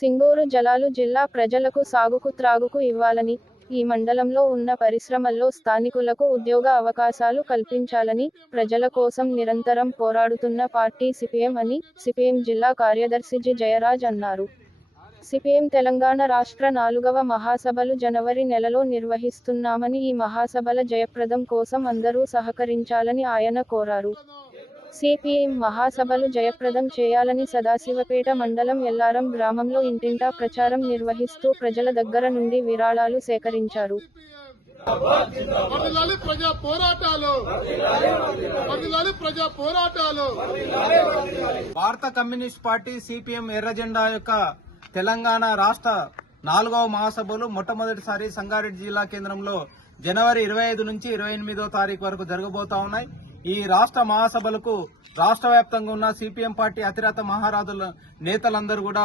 సింగూరు జలాలు జిల్లా ప్రజలకు సాగుకు త్రాగుకు ఇవ్వాలని, ఈ మండలంలో ఉన్న పరిశ్రమల్లో స్థానికులకు ఉద్యోగ అవకాశాలు కల్పించాలని ప్రజల కోసం నిరంతరం పోరాడుతున్న పార్టీ సిపిఎం అని సిపిఎం జిల్లా కార్యదర్శి జి జయరాజ్ అన్నారు. సిపిఎం తెలంగాణ రాష్ట్ర 4వ మహాసభలు జనవరి నెలలో నిర్వహిస్తున్నామని, ఈ మహాసభల జయప్రదం కోసం అందరూ సహకరించాలని ఆయన కోరారు. సిపిఎం మహాసభలు జయప్రదం చేయాలని సదాశివపేట మండలం ఎల్లారం గ్రామంలో ఇంటింటా ప్రచారం నిర్వహిస్తూ ప్రజల దగ్గర నుండి విరాళాలు సేకరించారు. భారత కమ్యూనిస్ట్ పార్టీ సిపిఎం ఎర్ర జెండా యొక్క తెలంగాణ రాష్ట్ర 4వ మహాసభలు మొట్టమొదటిసారి సంగారెడ్డి జిల్లా కేంద్రంలో జనవరి 25 నుంచి 28వ తారీఖు వరకు జరగబోతా ఉన్నాయి. ఈ రాష్ట్ర మహాసభలకు రాష్ట్ర వ్యాప్తంగా ఉన్న సిపిఎం పార్టీ అతిరథ మహారాజుల నేతలందరూ కూడా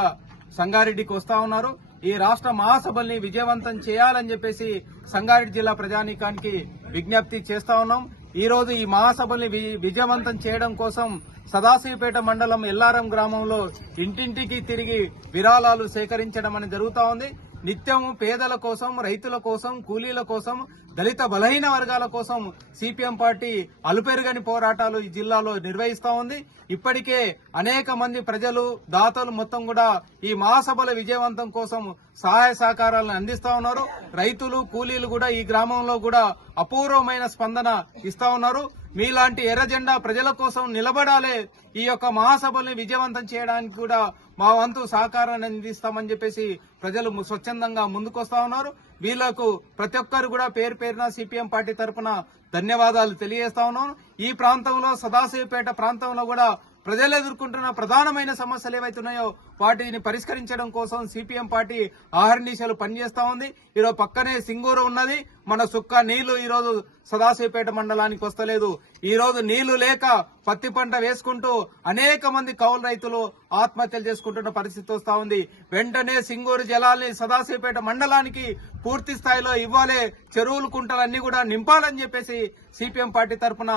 సంగారెడ్డికి వస్తా ఉన్నారు. ఈ రాష్ట్ర మహాసభల్ని విజయవంతం చేయాలని చెప్పేసి సంగారెడ్డి జిల్లా ప్రజానీకానికి విజ్ఞప్తి చేస్తా ఉన్నాం. ఈ రోజు ఈ మహాసభల్ని విజయవంతం చేయడం కోసం సదాశివపేట మండలం ఎల్లారం గ్రామంలో ఇంటింటికి తిరిగి విరాళాలు సేకరించడం అనేది జరుగుతా ఉంది. నిత్యం పేదల కోసం, రైతుల కోసం, కూలీల కోసం, దళిత బలహీన వర్గాల కోసం సిపిఎం పార్టీ అలుపెరుగని పోరాటాలు ఈ జిల్లాలో నిర్వహిస్తా ఉంది. ఇప్పటికే అనేక మంది ప్రజలు, దాతలు మొత్తం కూడా ఈ మహాసభల విజయవంతం కోసం సహాయ సహకారాలను అందిస్తా ఉన్నారు. రైతులు, కూలీలు కూడా ఈ గ్రామంలో కూడా అపూర్వమైన స్పందన ఇస్తా ఉన్నారు. మీలాంటి ఎర్ర జెండా ప్రజల కోసం నిలబడాలే, ఈ యొక్క మహాసభల్ని విజయవంతం చేయడానికి కూడా మా వంతు సహకారాన్ని అందిస్తామని చెప్పేసి ప్రజలు స్వచ్ఛందంగా ముందుకొస్తా ఉన్నారు. వీళ్లకు ప్రతి ఒక్కరు కూడా పేరు పేరున సిపిఎం పార్టీ తరఫున ధన్యవాదాలు తెలియజేస్తా ఉన్నాను. ఈ ప్రాంతంలో సదాశివపేట ప్రాంతంలో కూడా ప్రజలు ఎదుర్కొంటున్న ప్రధానమైన సమస్యలు ఏవైతున్నాయో వాటిని పరిష్కరించడం కోసం సిపిఎం పార్టీ ఆహర్నిశలు పనిచేస్తా ఉంది. ఈరోజు పక్కనే సింగూరు ఉన్నది. మన సుక్క నీళ్లు ఈ రోజు సదాశివపేట మండలానికి వస్తలేదు. ఈ రోజు నీళ్లు లేక పత్తి పంట వేసుకుంటూ అనేక మంది కౌలు రైతులు ఆత్మహత్యలు చేసుకుంటున్న పరిస్థితి వస్తా ఉంది. వెంటనే సింగూరు జలాల్ని సదాశివపేట మండలానికి పూర్తి స్థాయిలో ఇవ్వాలి, చెరువులు కుంటలన్నీ కూడా నింపాలని చెప్పేసి సిపిఎం పార్టీ తరఫున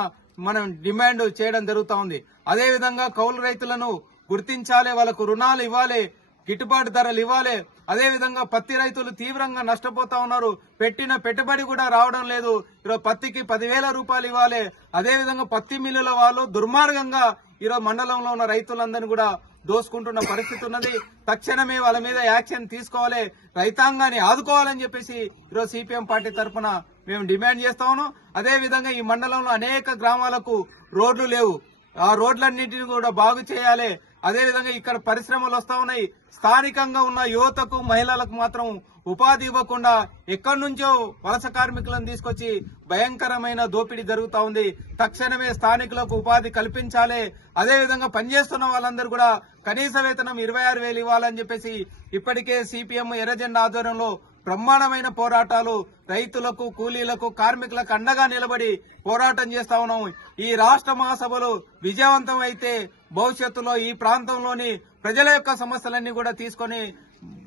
మనం డిమాండ్ చేయడం జరుగుతా ఉంది. అదేవిధంగా కౌలు రైతులను గుర్తించాలి, వాళ్ళకు రుణాలు ఇవ్వాలి, గిట్టుబాటు ధరలు ఇవ్వాలి. అదేవిధంగా పత్తి రైతులు తీవ్రంగా నష్టపోతా ఉన్నారు. పెట్టిన పెట్టుబడి కూడా రావడం లేదు. ఈరోజు పత్తికి 10,000 రూపాయలు ఇవ్వాలి. అదేవిధంగా పత్తి మిల్లుల వాళ్ళు దుర్మార్గంగా ఈరోజు మండలంలో ఉన్న రైతులందరినీ కూడా దోసుకుంటున్న పరిస్థితి ఉన్నది. తక్షణమే వాళ్ళ మీద యాక్షన్ తీసుకోవాలి, రైతాంగాన్ని ఆదుకోవాలని చెప్పేసి ఈరోజు సిపిఎం పార్టీ తరఫున మేము డిమాండ్ చేస్తా ఉన్నాం. అదేవిధంగా ఈ మండలంలో అనేక గ్రామాలకు రోడ్లు లేవు. ఆ రోడ్లన్నింటినీ కూడా బాగు చేయాలి. అదేవిధంగా ఇక్కడ పరిశ్రమలు వస్తా ఉన్నాయి. స్థానికంగా ఉన్న యువతకు, మహిళలకు మాత్రం ఉపాధి ఇవ్వకుండా ఎక్కడి నుంచో వలస కార్మికులను తీసుకొచ్చి భయంకరమైన దోపిడీ జరుగుతా ఉంది. తక్షణమే స్థానికులకు ఉపాధి కల్పించాలి. అదేవిధంగా పనిచేస్తున్న వాళ్ళందరూ కూడా కనీస వేతనం 26,000 ఇవ్వాలని చెప్పేసి ఇప్పటికే సిపిఎం ఎర్రజెండా ఆధ్వర్యంలో బ్రహ్మాండమైన పోరాటాలు రైతులకు, కూలీలకు, కార్మికులకు అండగా నిలబడి పోరాటం చేస్తా ఉన్నాం. ఈ రాష్ట్ర మహాసభలు విజయవంతం అయితే భవిష్యత్తులో ఈ ప్రాంతంలోని ప్రజల యొక్క సమస్యలన్నీ కూడా తీసుకొని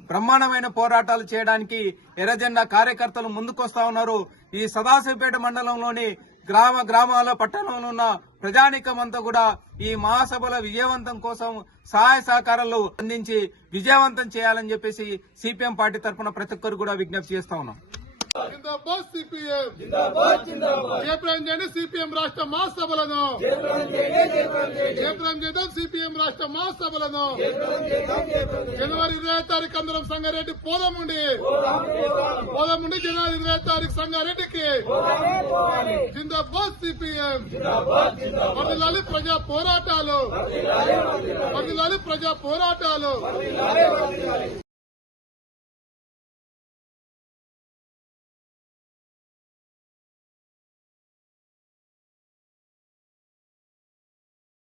బ్రహ్మాండమైన పోరాటాలు చేయడానికి ఎర్రజెండా కార్యకర్తలు ముందుకొస్తా ఉన్నారు. ఈ సదాశివపేట మండలంలోని గ్రామాల, పట్టణంలో ఉన్న ప్రజానీకమంతా కూడా ఈ మహాసభల విజయవంతం కోసం సహాయ సహకారాలు అందించి విజయవంతం చేయాలని చెప్పేసి సిపిఎం పార్టీ తరఫున ప్రతి ఒక్కరు కూడా విజ్ఞప్తి చేస్తా ఉన్నాం. జిందాబాద్ సిపిఎం, జయప్రదం చేయండి సిపిఎం రాష్ట్ర మహాసభలను, జయప్రదం చేద్దాం సిపిఎం రాష్ట్ర మహాసభలను. జనవరి 20వ తారీఖు అందరం సంగారెడ్డి పోదాముండి జనవరి 20వ తారీఖు సంగారెడ్డికి. జిందాబాద్ సిపిఎం, వర్ధిల్లాలి ప్రజా పోరాటాలు.